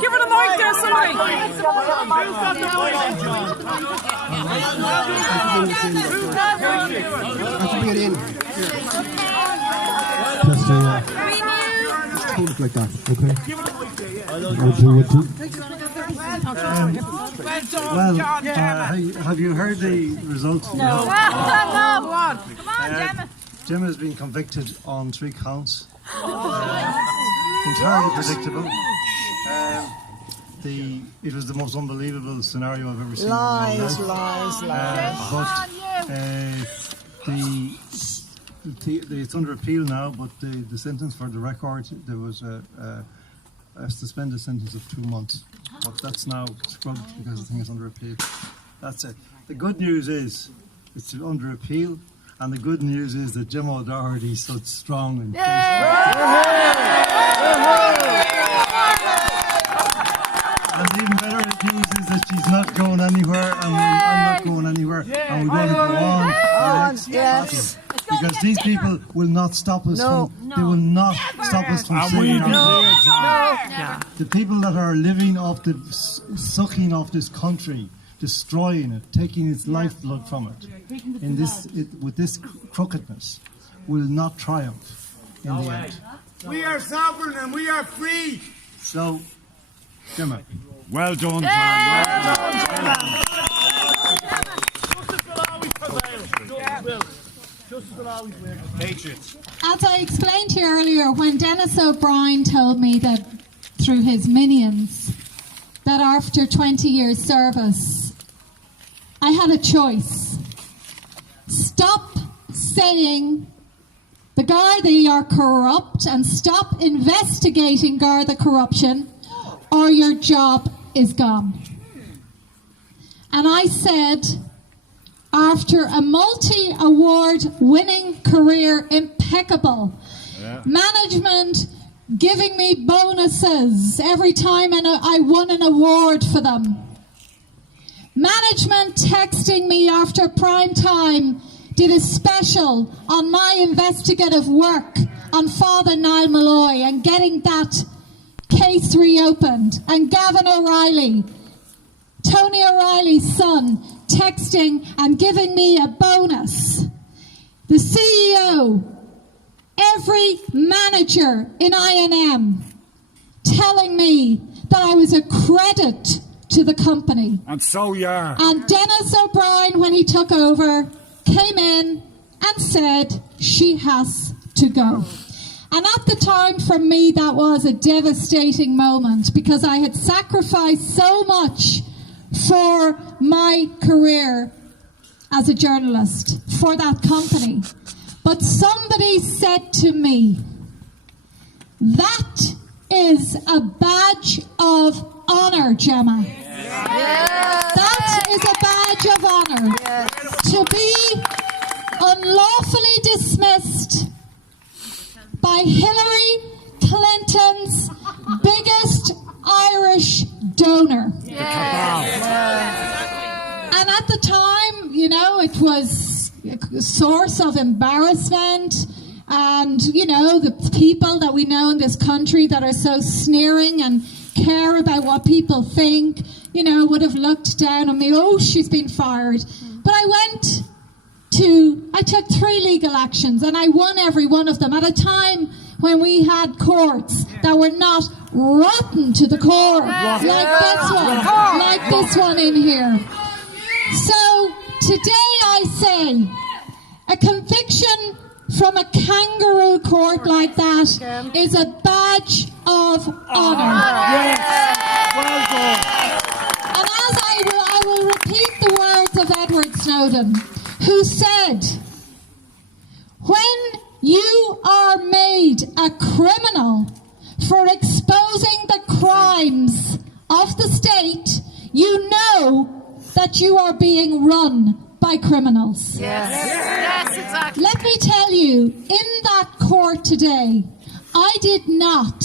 Give her the mic there, somebody. Just like that, okay? Well, have you heard the results? No. Come on, Gemma. Gemma has been convicted on 3 counts. Entirely predictable. It was the most unbelievable scenario I've ever seen. Lies. It's under appeal now, but the sentence, for the record, there was a suspended sentence of 2 months. But that's now scrubbed because the thing is under appeal. That's it. The good news is it's under appeal, and the good news is that Gemma O'Doherty stood strong and and even better news is that she's not going anywhere, and I'm not going anywhere, and we're going to go on to the next battle. Because these people will not stop us they will not stop us from saying the people that are living off sucking off this country, destroying it, taking its lifeblood from it, with this crookedness, will not triumph in the end. We are sovereign and we are free. So, Gemma. Well done, John. As I explained to you earlier, when Dennis O'Brien told me that through his minions, that after 20 years service, I had a choice. Stop saying the Gardaí are corrupt and stop investigating Garda corruption, or your job is gone. And I said, after a multi-award winning career, impeccable, management giving me bonuses every time I won an award for them, management texting me after prime time, did a special on my investigative work on Father Niall Malloy and getting that case reopened, and Gavin O'Reilly, Tony O'Reilly's son, texting and giving me a bonus. The CEO, every manager in I&M telling me that I was a credit to the company. And so you are. And Dennis O'Brien, when he took over, came in and said she has to go. And at the time, for me, that was a devastating moment, because I had sacrificed so much for my career as a journalist for that company. But somebody said to me, that is a badge of honour, Gemma. Yes. That is a badge of honour. Yes. To be unlawfully dismissed by Hillary Clinton's biggest Irish donor. Yes. And at the time, you know, it was a source of embarrassment. And, you know, the people that we know in this country that are so sneering and care about what people think, you know, would have looked down on me. Oh, she's been fired. But I took 3 legal actions, and I won every one of them at a time when we had courts that were not rotten to the core, like this one in here. So today I say, a conviction from a kangaroo court like that is a badge of honour. Yes. Well done. And as I will repeat the words of Edward Snowden, who said, when you are made a criminal for exposing the crimes of the state, you know that you are being run by criminals. Yes, exactly. Let me tell you, in that court today, I did not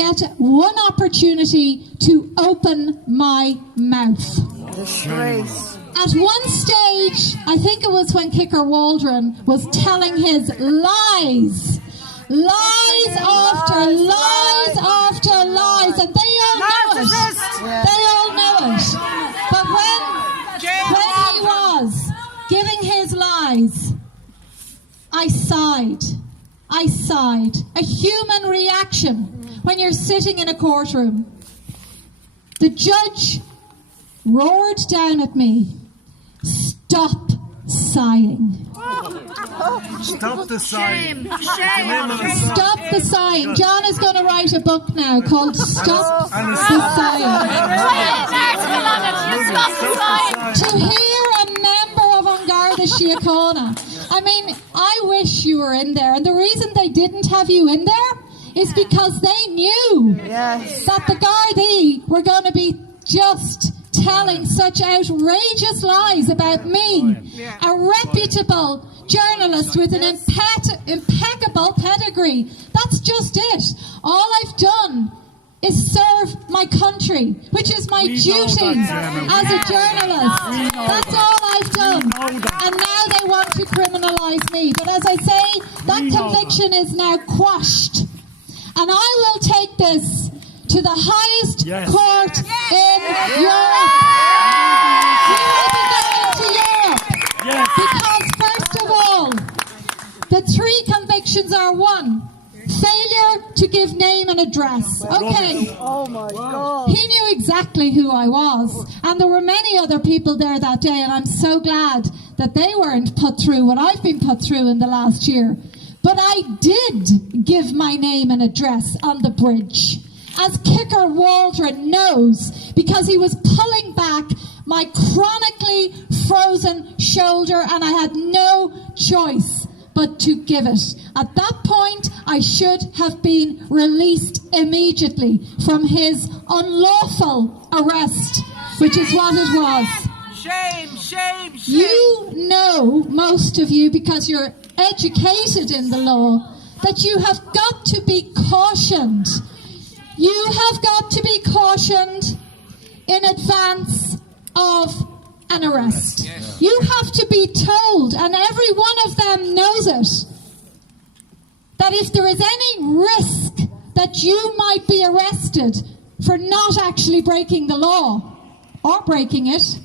get one opportunity to open my mouth. Disgrace. At one stage, I think it was when Kicker Waldron was telling his lies. Lies after lies after lies. And they all know it. They all know it. But when he was giving his lies, I sighed. I sighed. A human reaction when you're sitting in a courtroom. The judge roared down at me, "Stop sighing." Stop the sign. Stop the sighing. John is going to write a book now called Stop the Sighing. To hear a member of An Garda Síochána, I mean, I wish you were in there. And the reason they didn't have you in there is because they knew that the Gardaí were going to be just telling such outrageous lies about me, a reputable journalist with an impeccable pedigree. That's just it. All I've done is serve my country, which is my duty as a journalist. That's all I've done. And now they want to criminalise me. But as I say, that conviction is now quashed. And I will take this to the highest court in Europe. We will be going to Europe. Because first of all, the three convictions are: one, failure to give name and address. Okay. Oh my God. He knew exactly who I was. And there were many other people there that day, and I'm so glad that they weren't put through what I've been put through in the last year. But I did give my name and address on the bridge, as Kicker Waldron knows, because he was pulling back my chronically frozen shoulder and I had no choice but to give it. At that point, I should have been released immediately from his unlawful arrest, which is what it was. Shame, shame, shame. You know, most of you, because you're educated in the law, that you have got to be cautioned. You have got to be cautioned in advance of an arrest. You have to be told, and every one of them knows it, that if there is any risk that you might be arrested for not actually breaking the law or breaking it,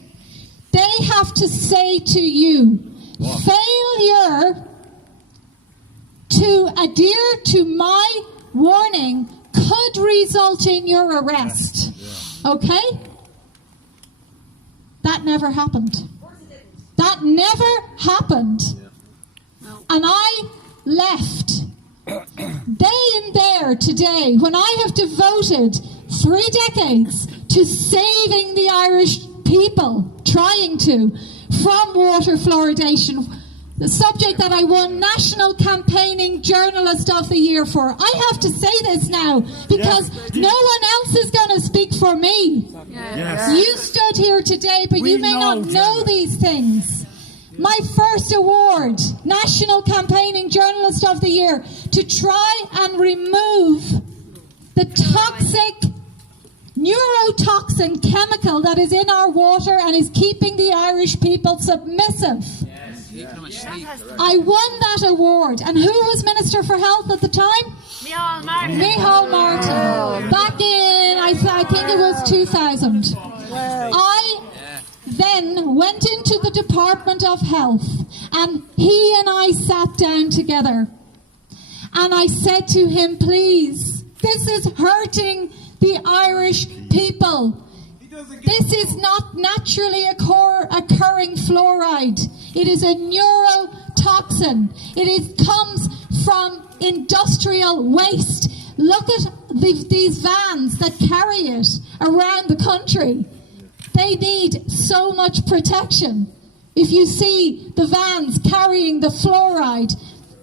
they have to say to you, failure to adhere to my warning could result in your arrest. Okay? That never happened. That never happened. And I left day and there today, when I have devoted 3 decades to saving the Irish people, trying to, from water fluoridation, the subject that I won National Campaigning Journalist of the Year for. I have to say this now, because no one else is going to speak for me. You stood here today, but you may not know these things. My first award, National Campaigning Journalist of the Year, to try and remove the toxic neurotoxin chemical that is in our water and is keeping the Irish people submissive. I won that award. And who was Minister for Health at the time? Micheál Martin. Back in, I think it was 2000. I then went into the Department of Health, and he and I sat down together. And I said to him, please, this is hurting the Irish people. This is not naturally occurring fluoride. It is a neurotoxin. It comes from industrial waste. Look at these vans that carry it around the country. They need so much protection. If you see the vans carrying the fluoride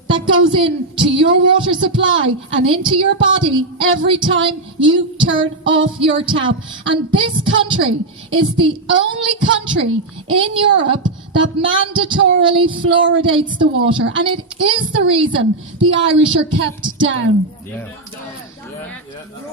that goes into your water supply and into your body every time you turn off your tap. And this country is the only country in Europe that mandatorily fluoridates the water. And it is the reason the Irish are kept down.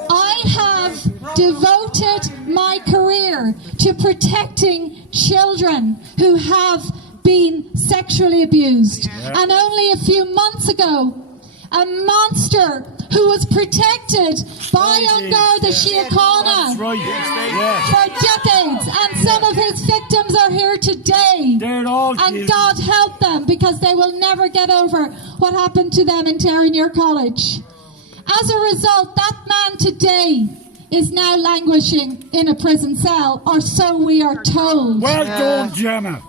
I have devoted my career to protecting children who have been sexually abused. And only a few months ago, a monster who was protected by Garda Síochána for decades, and some of his victims are here today. And God help them, because they will never get over what happened to them in Terranure College. As a result, that man today is now languishing in a prison cell, or so we are told. Well done, Gemma.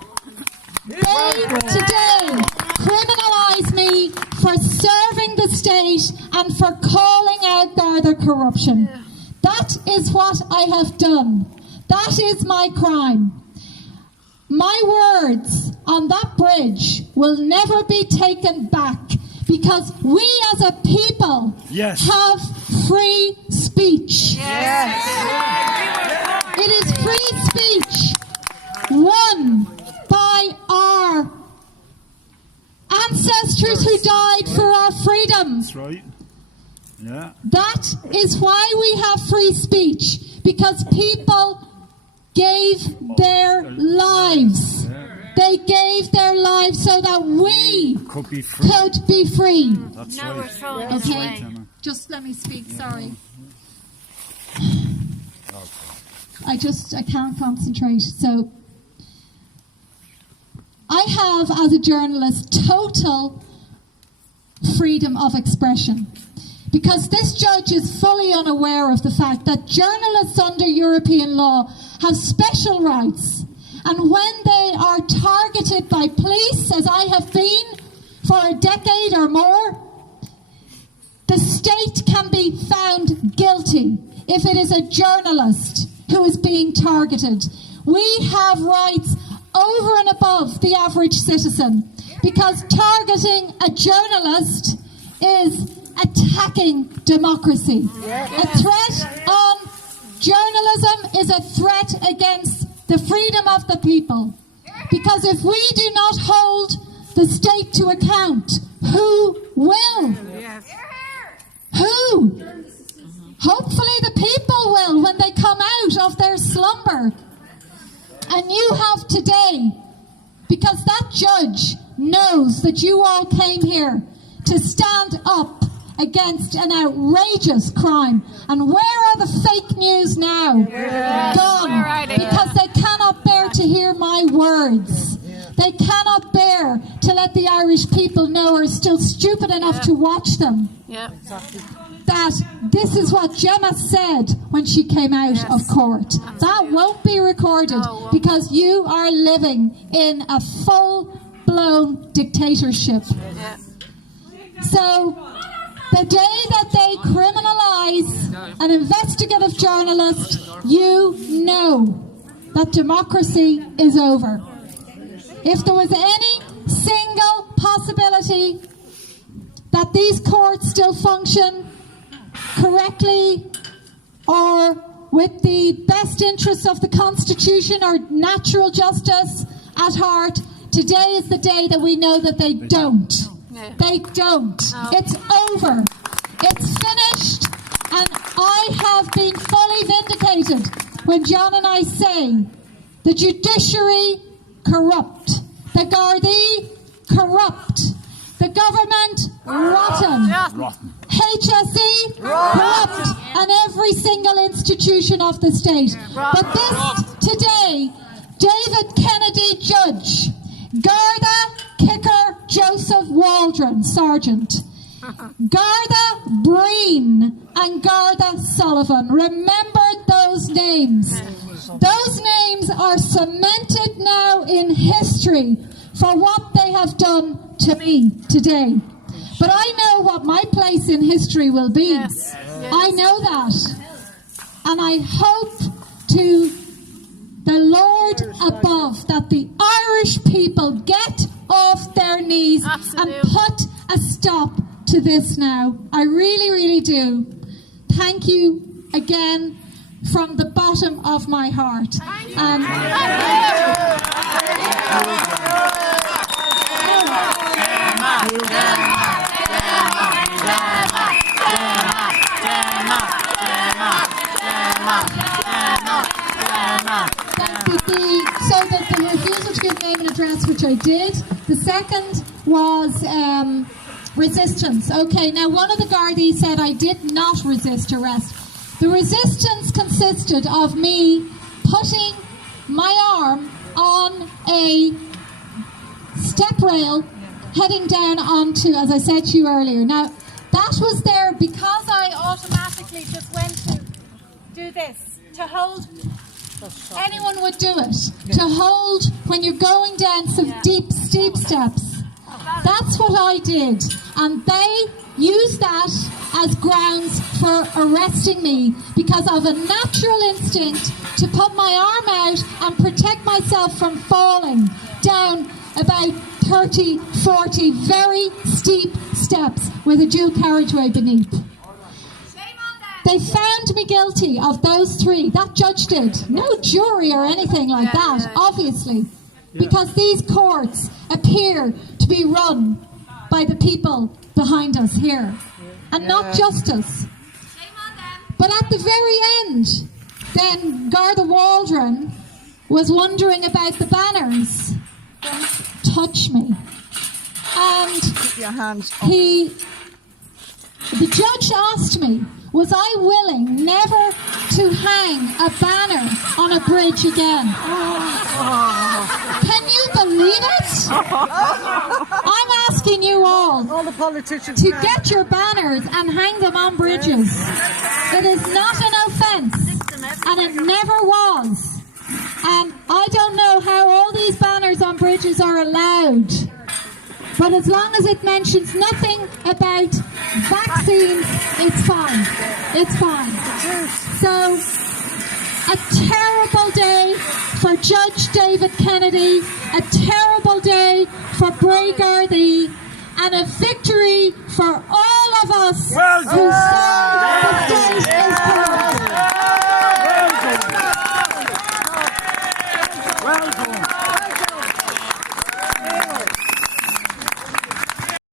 They today criminalise me for serving the state and for calling out Garda corruption. That is what I have done. That is my crime. My words on that bridge will never be taken back, because we as a people have free speech. It is free speech won by our ancestors who died for our freedom. That's right. Yeah. That is why we have free speech, because people gave their lives. They gave their lives so that we could be free. That's Now we're right. throwing Okay, away. just let me speak, sorry. I can't concentrate. So, I have, as a journalist, total freedom of expression, because this judge is fully unaware of the fact that journalists under European law have special rights, and when they are targeted by police, as I have been for a decade or more, the state can be found guilty if it is a journalist who is being targeted. We have rights over and above the average citizen, because targeting a journalist is attacking democracy. A threat on journalism is a threat against the freedom of the people. Because if we do not hold the state to account, who will? Who? Hopefully the people will, when they come out of their slumber. And you have today, because that judge knows that you all came here to stand up against an outrageous crime. And where are the fake news now? Gone. Because they cannot bear to hear my words. They cannot bear to let the Irish people know, or are still stupid enough to watch them, that this is what Gemma said when she came out of court. That won't be recorded, because you are living in a full-blown dictatorship. So, the day that they criminalise an investigative journalist, you know that democracy is over. If there was any single possibility that these courts still function correctly or with the best interests of the Constitution or natural justice at heart, today is the day that we know that they don't. They don't. It's over. It's finished. And I have been fully vindicated when John and I say the judiciary corrupt, the Gardaí corrupt, the government rotten, HSE corrupt, and every single institution of the state. But this today, David Kennedy judge, Garda kicker Joseph Waldron, Sergeant, Garda Breen and Garda Sullivan. Remember those names. Those names are cemented now in history for what they have done to me today. But I know what my place in history will be. I know that. And I hope to the Lord above that the Irish people get off their knees and put a stop to this now. I really, really do. Thank you again from the bottom of my heart. And Gemma. So the refusal to give name and address, which I did. The second was resistance. Okay, now one of the Gardaí said I did not resist arrest. The resistance consisted of me putting my arm on a step rail heading down onto, as I said to you earlier. Now, that was there because I automatically just went to do this, to hold. Anyone would do it. To hold when you're going down some deep, steep steps. That's what I did. And they used that as grounds for arresting me because of a natural instinct to put my arm out and protect myself from falling down about 30, 40 very steep steps with a dual carriageway beneath. They found me guilty of those three. That judge did. No jury or anything like that, obviously. Because these courts appear to be run by the people behind us here. And not justice. But at the very end, then Garda Waldron was wondering about the banners. Don't touch me. And the judge asked me, was I willing never to hang a banner on a bridge again? Can you believe it? I'm asking you all the politicians to get your banners and hang them on bridges. It is not an offence, and it never was. And I don't know how all these banners on bridges are allowed. But as long as it mentions nothing about vaccines, it's fine. It's fine. So, a terrible day for Judge David Kennedy, a terrible day for Bray District, and a victory for all of us who say the state is corrupt. Well done.